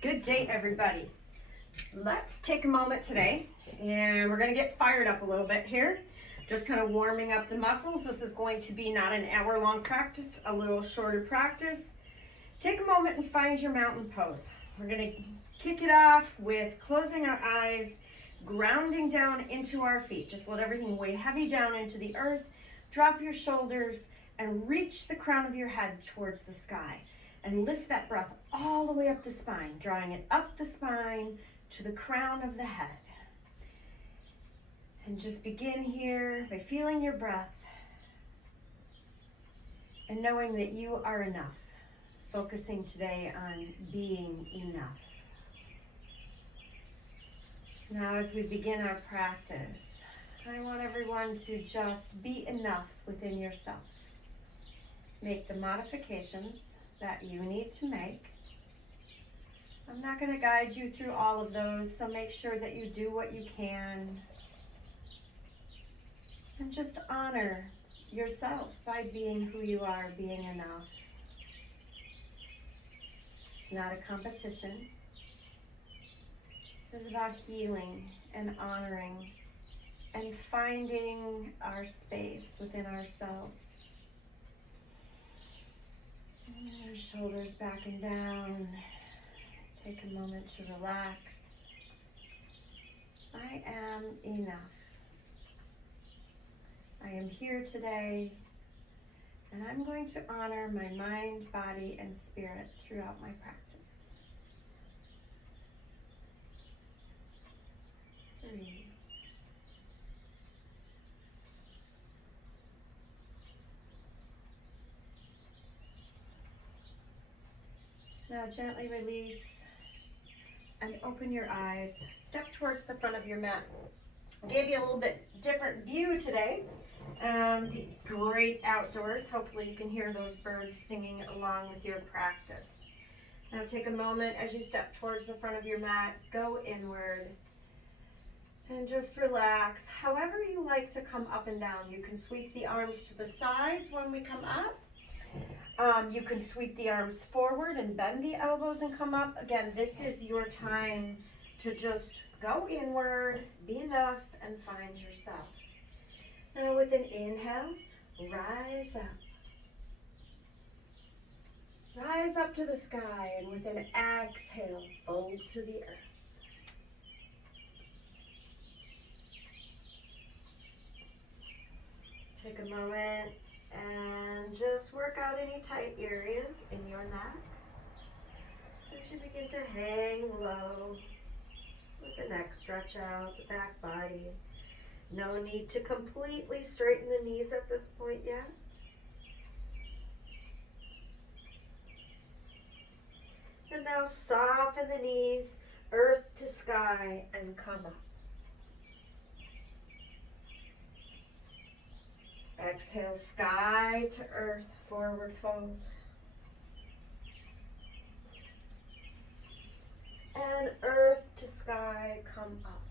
Good day, everybody. Let's take a moment today and we're going to get fired up a little bit here. Just kind of warming up the muscles. This is going to be not an hour-long practice, a little shorter practice. Take a moment and find your mountain pose. We're going to kick it off with closing our eyes, grounding down into our feet. Just let everything weigh heavy down into the earth. Drop your shoulders and reach the crown of your head towards the sky. And lift that breath all the way up the spine, drawing it up the spine to the crown of the head. And just begin here by feeling your breath and knowing that you are enough. Focusing today on being enough. Now as we begin our practice, I want everyone to just be enough within yourself. Make the modifications that you need to make. I'm not going to guide you through all of those, so make sure that you do what you can. And just honor yourself by being who you are, being enough. It's not a competition. It's about healing and honoring and finding our space within ourselves. Your shoulders back and down. Take a moment to relax. I am enough. I am here today, and I'm going to honor my mind, body, and spirit throughout my practice. 3. Now gently release and open your eyes. Step towards the front of your mat. Gave you a little bit different view today. The great outdoors. Hopefully you can hear those birds singing along with your practice. Now take a moment as you step towards the front of your mat. Go inward and just relax. However you like to come up and down. You can sweep the arms to the sides when we come up. You can sweep the arms forward and bend the elbows and come up. Again, this is your time to just go inward, be enough, and find yourself. Now with an inhale, rise up. Rise up to the sky, and with an exhale, fold to the earth. Take a moment and just work out any tight areas in your neck. As you begin to hang low, let the neck stretch out, the back body. No need to completely straighten the knees at this point yet. And now soften the knees, earth to sky, and come up. Exhale, sky to earth, forward fold. And earth to sky, come up.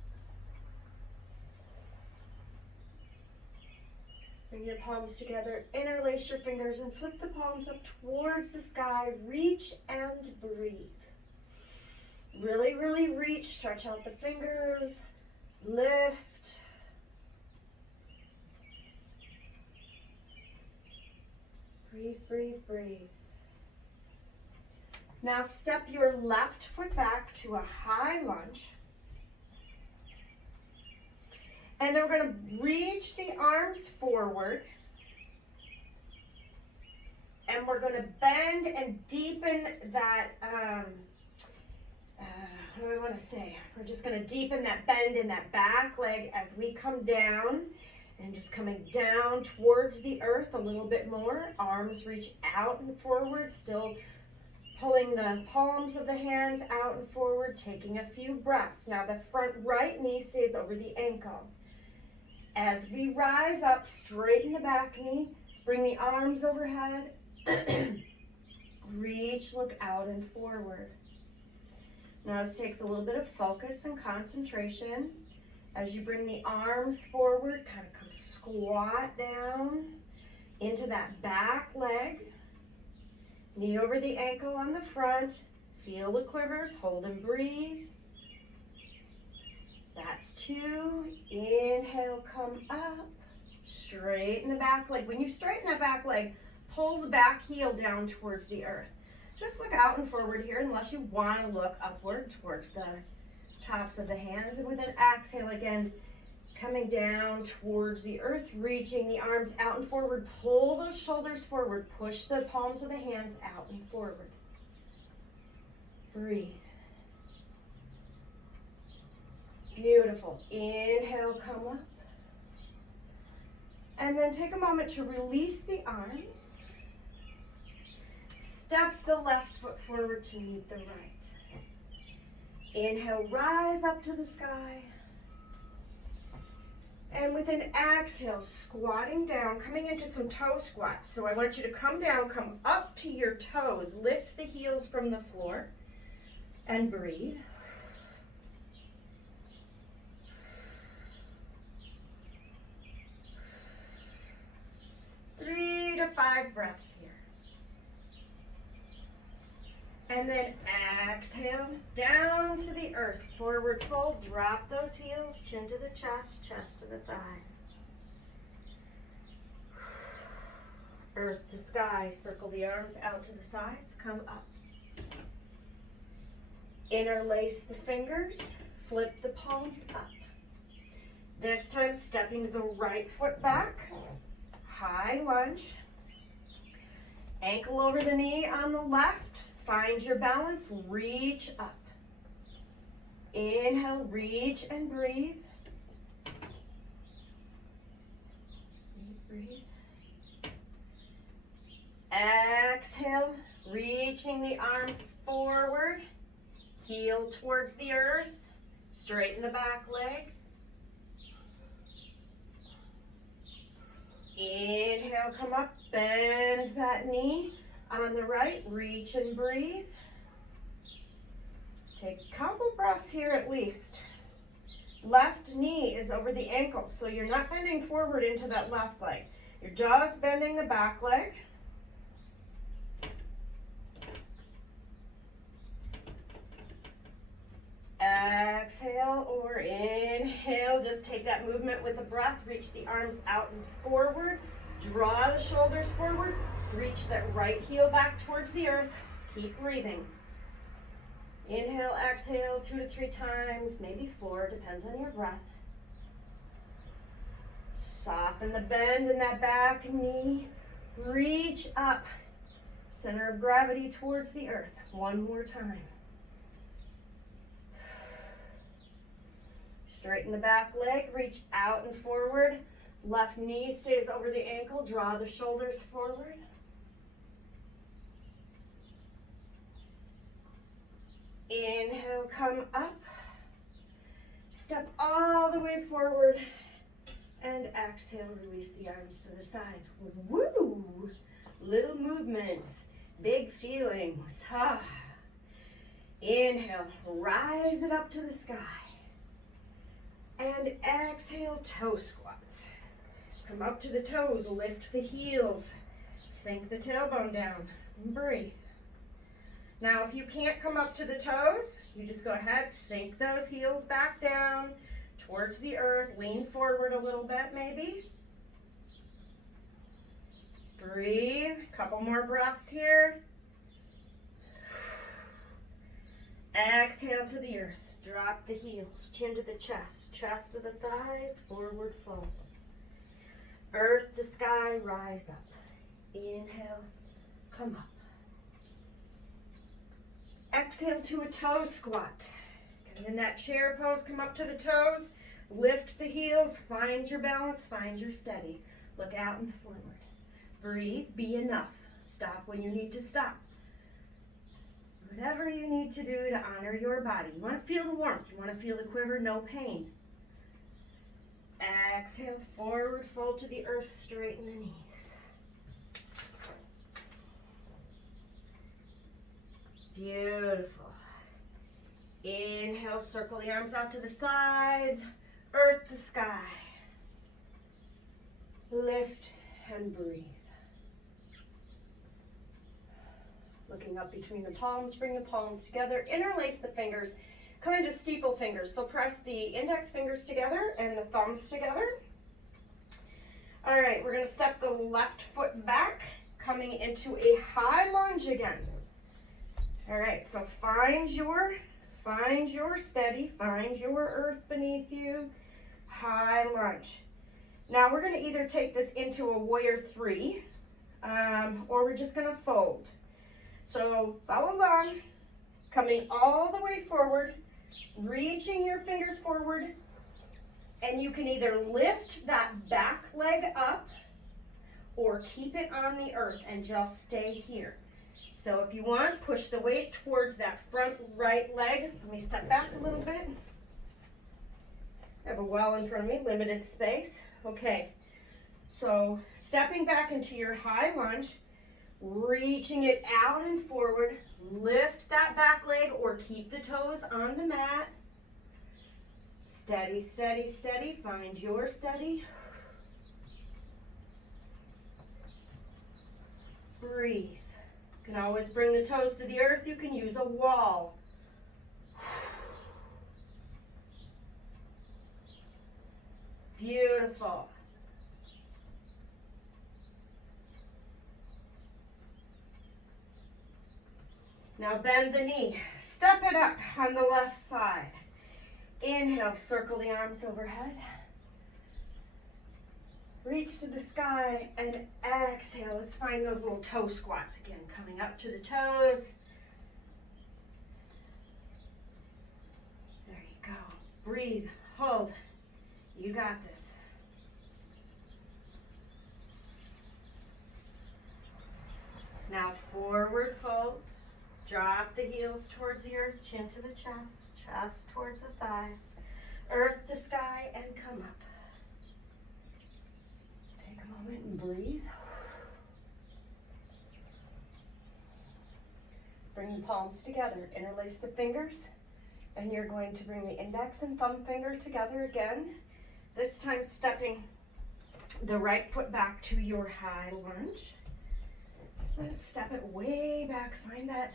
Bring your palms together, interlace your fingers, and flip the palms up towards the sky. Reach and breathe. Really, really reach. Stretch out the fingers. Lift. Breathe, breathe, breathe. Now step your left foot back to a high lunge. And then we're going to reach the arms forward. And we're going to bend and deepen that, what do I want to say? We're just going to deepen that bend in that back leg as we come down. And just coming down towards the earth a little bit more. Arms reach out and forward, still pulling the palms of the hands out and forward, taking a few breaths. Now the front right knee stays over the ankle. As we rise up, straighten the back knee, bring the arms overhead, reach, look out and forward. Now this takes a little bit of focus and concentration. As you bring the arms forward, kind of come squat down into that back leg. Knee over the ankle on the front. Feel the quivers, hold and breathe. That's 2. Inhale, come up. Straighten the back leg. When you straighten the back leg, pull the back heel down towards the earth. Just look out and forward here unless you want to look upward towards the tops of the hands. And with an exhale again, coming down towards the earth, reaching the arms out and forward. Pull those shoulders forward. Push the palms of the hands out and forward. Breathe. Beautiful. Inhale, come up. And then take a moment to release the arms. Step the left foot forward to meet the right. Inhale, rise up to the sky. And with an exhale, squatting down, coming into some toe squats. So I want you to come down, come up to your toes, lift the heels from the floor, and breathe. Three to 5 breaths here. And then exhale, down to the earth, forward fold, drop those heels, chin to the chest, chest to the thighs. Earth to sky, circle the arms out to the sides, come up. Interlace the fingers, flip the palms up. This time stepping the right foot back, high lunge. Ankle over the knee on the left. Find your balance, reach up. Inhale, reach and breathe. Breathe. Exhale, reaching the arm forward. Heel towards the earth. Straighten the back leg. Inhale, come up, bend that knee. On the right, reach and breathe. Take a couple breaths here at least. Left knee is over the ankle, so you're not bending forward into that left leg. You're just bending the back leg. Exhale or inhale. Just take that movement with the breath. Reach the arms out and forward. Draw the shoulders forward. Reach that right heel back towards the earth. Keep breathing. Inhale, exhale 2 to 3 times, maybe 4, depends on your breath. Soften the bend in that back knee. Reach up. Center of gravity towards the earth. One more time. Straighten the back leg, reach out and forward. Left knee stays over the ankle. Draw the shoulders forward. Inhale, come up. Step all the way forward. And exhale, release the arms to the sides. Woo! Little movements, big feelings. Ah. Inhale, rise it up to the sky. And exhale, toe squats. Come up to the toes, lift the heels. Sink the tailbone down, breathe. Now, if you can't come up to the toes, you just go ahead, sink those heels back down towards the earth. Lean forward a little bit, maybe. Breathe. Couple more breaths here. Exhale to the earth. Drop the heels, chin to the chest, chest to the thighs, forward fold. Earth to sky, rise up. Inhale, come up. Exhale to a toe squat. And in that chair pose, come up to the toes, lift the heels, find your balance, find your steady. Look out and forward. Breathe, be enough. Stop when you need to stop. Whatever you need to do to honor your body. You want to feel the warmth, you want to feel the quiver, no pain. Exhale, forward fold to the earth, straighten the knees. Beautiful. Inhale, circle the arms out to the sides, earth to sky. Lift and breathe. Looking up between the palms, bring the palms together, interlace the fingers, kind of steeple fingers. So press the index fingers together and the thumbs together. All right, we're gonna step the left foot back, coming into a high lunge again. All right, so find your steady, find your earth beneath you, high lunge. Now we're gonna either take this into a warrior three, or we're just gonna fold. So follow along, coming all the way forward, reaching your fingers forward, and you can either lift that back leg up or keep it on the earth and just stay here. So if you want, push the weight towards that front right leg. Let me step back a little bit. I have a wall in front of me, limited space. Okay, so stepping back into your high lunge, reaching it out and forward, lift that back leg or keep the toes on the mat. Steady, steady, steady, find your steady. Breathe. You can always bring the toes to the earth. You can use a wall. Beautiful. Now bend the knee. Step it up on the left side. Inhale, circle the arms overhead. Reach to the sky and exhale. Let's find those little toe squats again. Coming up to the toes. There you go. Breathe, hold. You got this. Now forward fold. Drop the heels towards the earth, chin to the chest, chest towards the thighs. Earth to sky and come up. Take a moment and breathe. Bring the palms together, interlace the fingers, and you're going to bring the index and thumb finger together again. This time stepping the right foot back to your high lunge. Let's step it way back, find that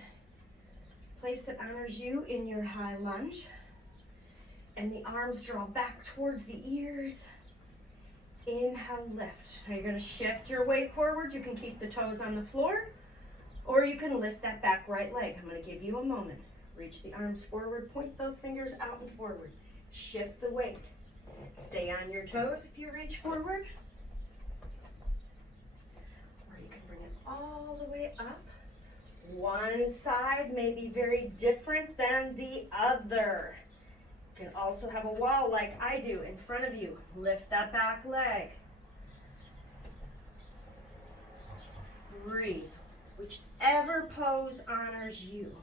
place that honors you in your high lunge. And the arms draw back towards the ears. Inhale, lift. Now you're going to shift your weight forward. You can keep the toes on the floor, or you can lift that back right leg. I'm going to give you a moment. Reach the arms forward, point those fingers out and forward. Shift the weight. Stay on your toes if you reach forward. Or you can bring it all the way up. One side may be very different than the other. You can also have a wall like I do in front of you. Lift that back leg. Breathe. Whichever pose honors you.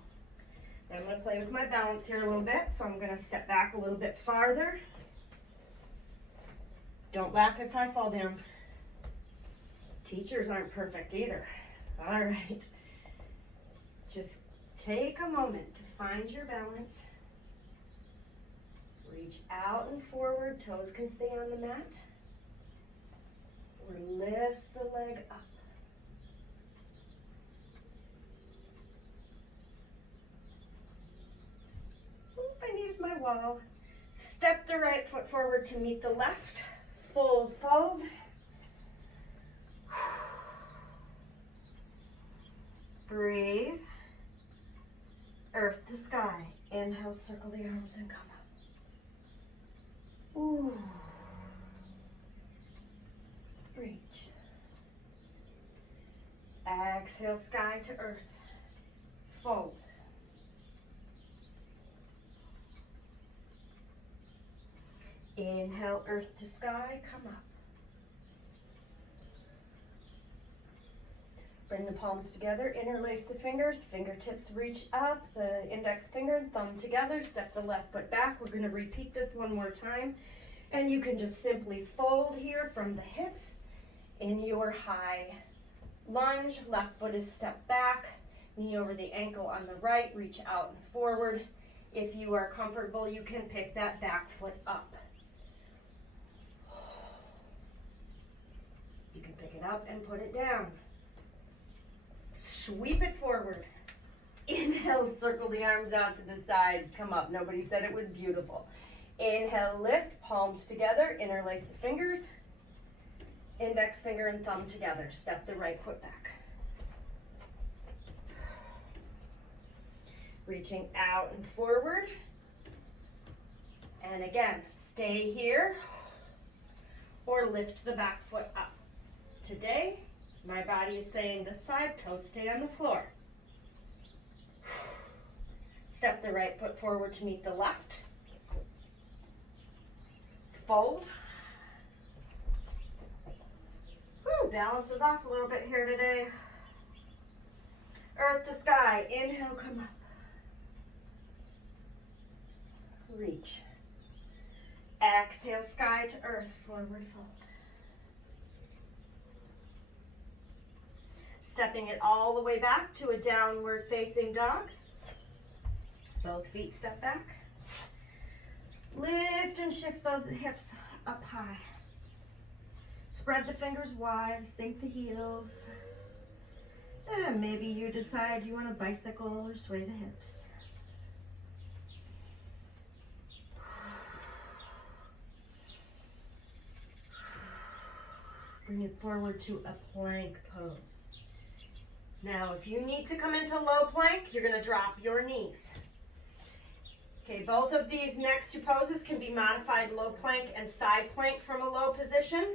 I'm going to play with my balance here a little bit, so I'm going to step back a little bit farther. Don't laugh if I fall down. Teachers aren't perfect either. All right. Just take a moment to find your balance. Reach out and forward. Toes can stay on the mat. Or lift the leg up. Oop, I needed my wall. Step the right foot forward to meet the left. Full fold. Breathe. Earth to sky. Inhale, circle the arms and come up. Ooh. Reach. Exhale, sky to earth. Fold. Inhale, earth to sky, come up. Bring the palms together, interlace the fingers, fingertips reach up, the index finger and thumb together, step the left foot back. We're going to repeat this one more time. And you can just simply fold here from the hips in your high lunge. Left foot is stepped back, knee over the ankle on the right, reach out and forward. If you are comfortable, you can pick that back foot up. You can pick it up and put it down. Sweep it forward. Inhale, circle the arms out to the sides, come up. Nobody said it was beautiful. Inhale, lift, palms together, interlace the fingers. Index finger and thumb together. Step the right foot back. Reaching out and forward. And again, stay here or lift the back foot up. Today, my body is saying the side toes stay on the floor. Step the right foot forward to meet the left. Fold. Woo, balance is off a little bit here today. Earth to sky. Inhale, come up. Reach. Exhale, sky to earth, forward fold. Stepping it all the way back to a downward facing dog. Both feet step back. Lift and shift those hips up high. Spread the fingers wide, sink the heels. And maybe you decide you want to bicycle or sway the hips. Bring it forward to a plank pose. Now, if you need to come into low plank, you're going to drop your knees. Okay, both of these next two poses can be modified low plank and side plank from a low position.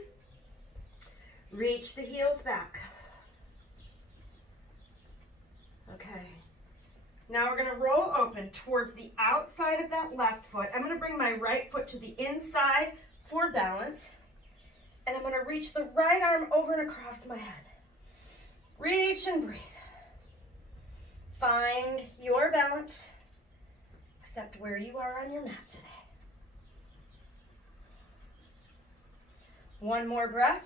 Reach the heels back. Okay. Now we're going to roll open towards the outside of that left foot. I'm going to bring my right foot to the inside for balance. And I'm going to reach the right arm over and across my head. Reach and breathe. Find your balance. Accept where you are on your mat today. One more breath.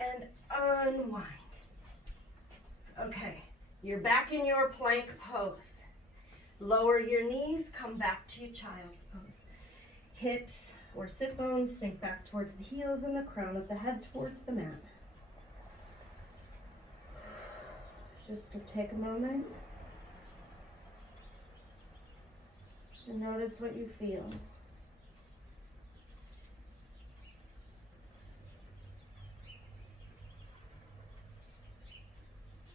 And unwind. Okay, you're back in your plank pose. Lower your knees, come back to your child's pose. Hips or sit bones sink back towards the heels and the crown of the head towards the mat. Just to take a moment and notice what you feel.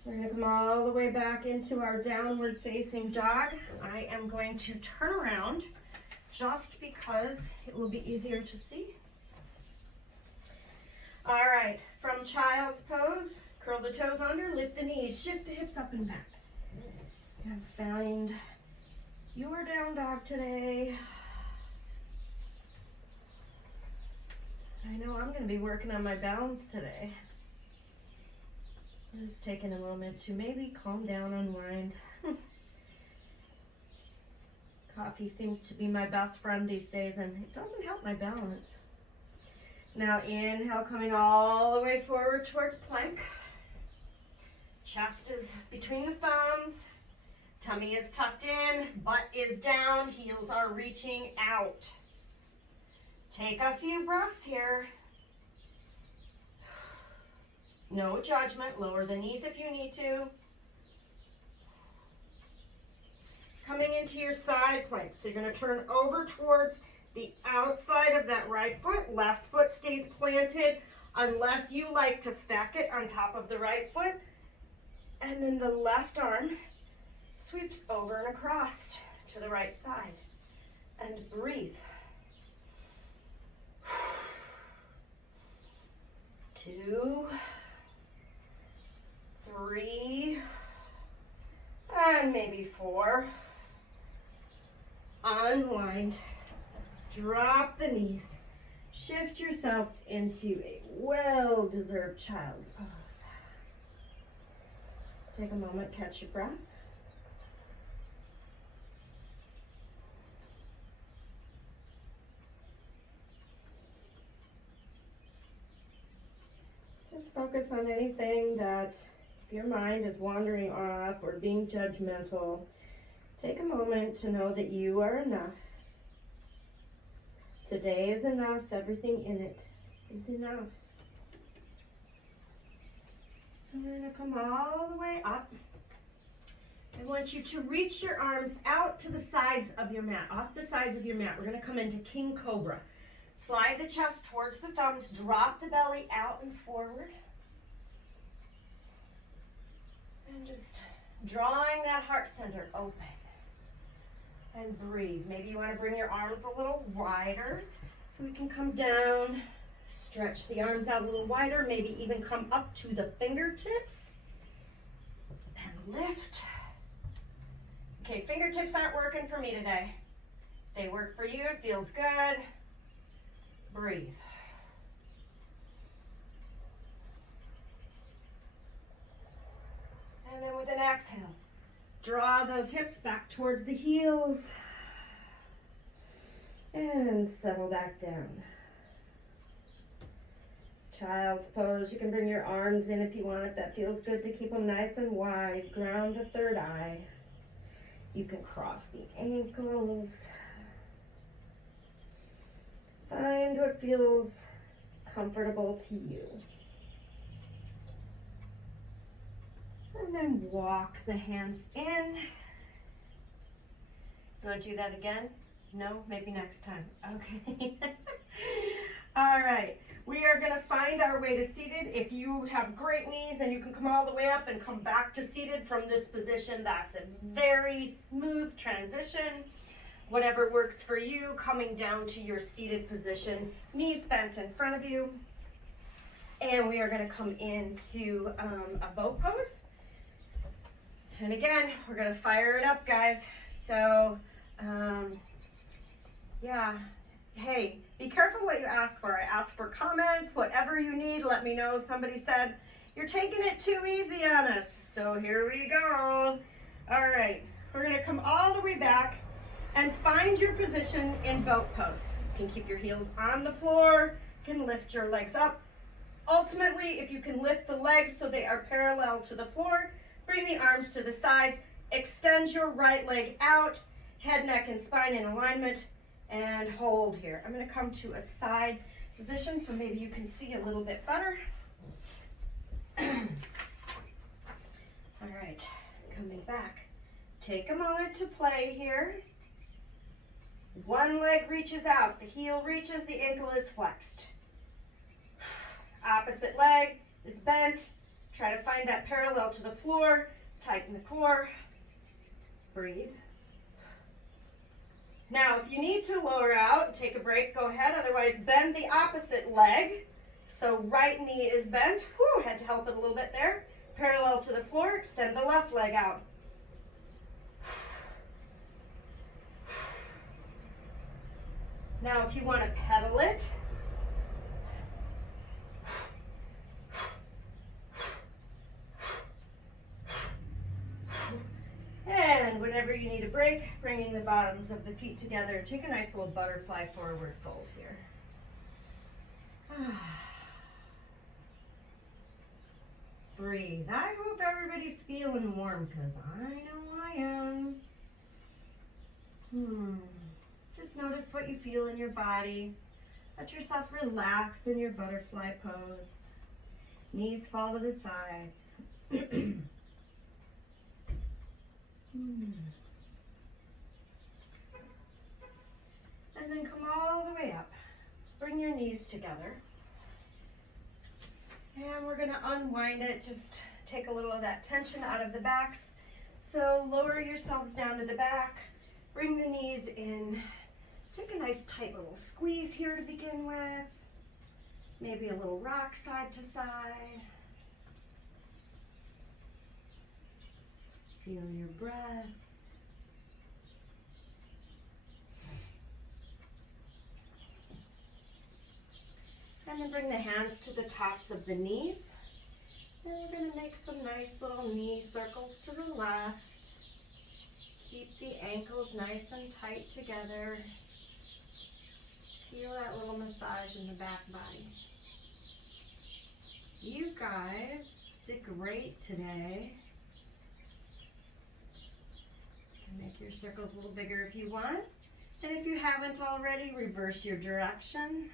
We're going to come all the way back into our downward facing dog. I am going to turn around just because it will be easier to see. All right, from child's pose, curl the toes under, lift the knees, shift the hips up and back. And find your down dog today. I know I'm going to be working on my balance today. I'm just taking a moment to maybe calm down, unwind. Coffee seems to be my best friend these days, and it doesn't help my balance. Now inhale, coming all the way forward towards plank. Chest is between the thumbs. Tummy is tucked in, butt is down, heels are reaching out. Take a few breaths here. No judgment, lower the knees if you need to. Coming into your side plank. So you're going to turn over towards the outside of that right foot. Left foot stays planted unless you like to stack it on top of the right foot. And then the left arm sweeps over and across to the right side. And breathe. 2, 3, and maybe 4. Unwind. Drop the knees. Shift yourself into a well-deserved child's pose. Take a moment, catch your breath. Just focus on anything that, if your mind is wandering off or being judgmental, take a moment to know that you are enough. Today is enough. Everything in it is enough. And we're going to come all the way up I want you to reach your arms out to the sides of your mat, off the sides of your mat. We're going to come into King Cobra. Slide the chest towards the thumbs, drop the belly out and forward. And just drawing that heart center open. And breathe. Maybe you want to bring your arms a little wider so we can come down. Stretch the arms out a little wider, maybe even come up to the fingertips. And lift. Okay, fingertips aren't working for me today. They work for you, it feels good. Breathe. And then with an exhale, draw those hips back towards the heels. And settle back down. Child's pose. You can bring your arms in if you want, if that feels good to keep them nice and wide. Ground the third eye. You can cross the ankles. Find what feels comfortable to you. And then walk the hands in. You want to do that again? No? Maybe next time. Okay. All right. We are going to find our way to seated. If you have great knees and you can come all the way up and come back to seated from this position, that's a very smooth transition. Whatever works for you, coming down to your seated position, knees bent in front of you. And we are going to come into a boat pose. And again, we're going to fire it up, guys. So, yeah. Hey, be careful what you ask for. I ask for comments, whatever you need, let me know. Somebody said, you're taking it too easy on us. So here we go. All right, we're gonna come all the way back and find your position in boat pose. You can keep your heels on the floor, you can lift your legs up. Ultimately, if you can lift the legs so they are parallel to the floor, bring the arms to the sides, extend your right leg out, head, neck, and spine in alignment, and hold here. I'm going to come to a side position so maybe you can see a little bit better. All right, coming back. Take a moment to play here. One leg reaches out, the heel reaches, the ankle is flexed. Opposite leg is bent. Try to find that parallel to the floor. Tighten the core. Breathe. Now, if you need to lower out and take a break, go ahead. Otherwise, bend the opposite leg. So right knee is bent. Whew, had to help it a little bit there. Parallel to the floor, extend the left leg out. Now, if you want to pedal it, and whenever you need a break, bringing the bottoms of the feet together. Take a nice little butterfly forward fold here. Breathe. I hope everybody's feeling warm because I know I am. Just notice what you feel in your body. Let yourself relax in your butterfly pose. Knees fall to the sides. And then come all the way up. Bring your knees together. And we're going to unwind it. Just take a little of that tension out of the backs. So lower yourselves down to the back. Bring the knees in. Take a nice tight little squeeze here to begin with. Maybe a little rock side to side. Feel your breath. And then bring the hands to the tops of the knees. And we're going to make some nice little knee circles to the left. Keep the ankles nice and tight together. Feel that little massage in the back body. You guys did great today. You can make your circles a little bigger if you want. And if you haven't already, reverse your direction.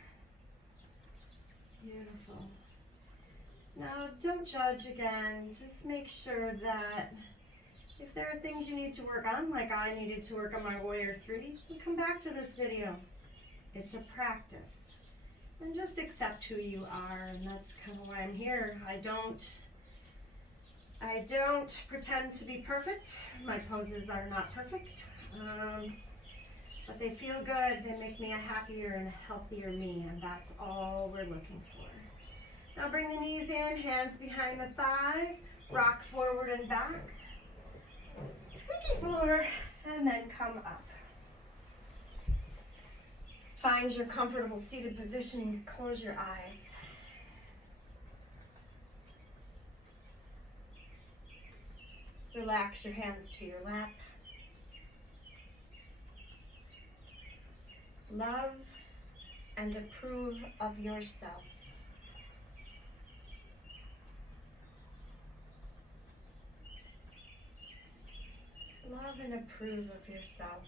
Beautiful. Now, don't judge again. Just make sure that If there are things you need to work on, like I needed to work on my Warrior 3, you come back to this video. It's a practice. And just accept who you are, and that's kind of why I'm here. I don't pretend to be perfect. My poses are not perfect, but they feel good. They make me a happier and a healthier me, and that's all we're looking for. Now bring the knees in, hands behind the thighs, rock forward and back. Squeaky floor, and then come up. Find your comfortable seated position, close your eyes. Relax your hands to your lap. Love and approve of yourself. Love and approve of yourself.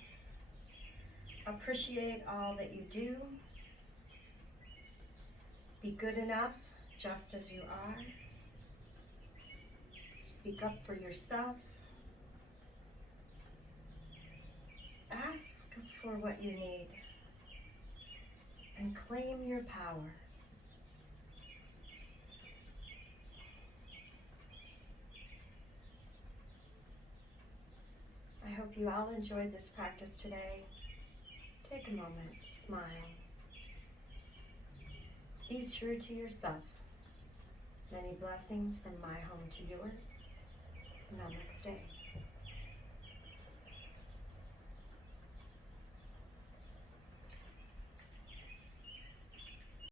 Appreciate all that you do. Be good enough just as you are. Speak up for yourself. Ask for what you need. And claim your power. I hope you all enjoyed this practice today. Take a moment, smile. Be true to yourself. Many blessings from my home to yours. Namaste.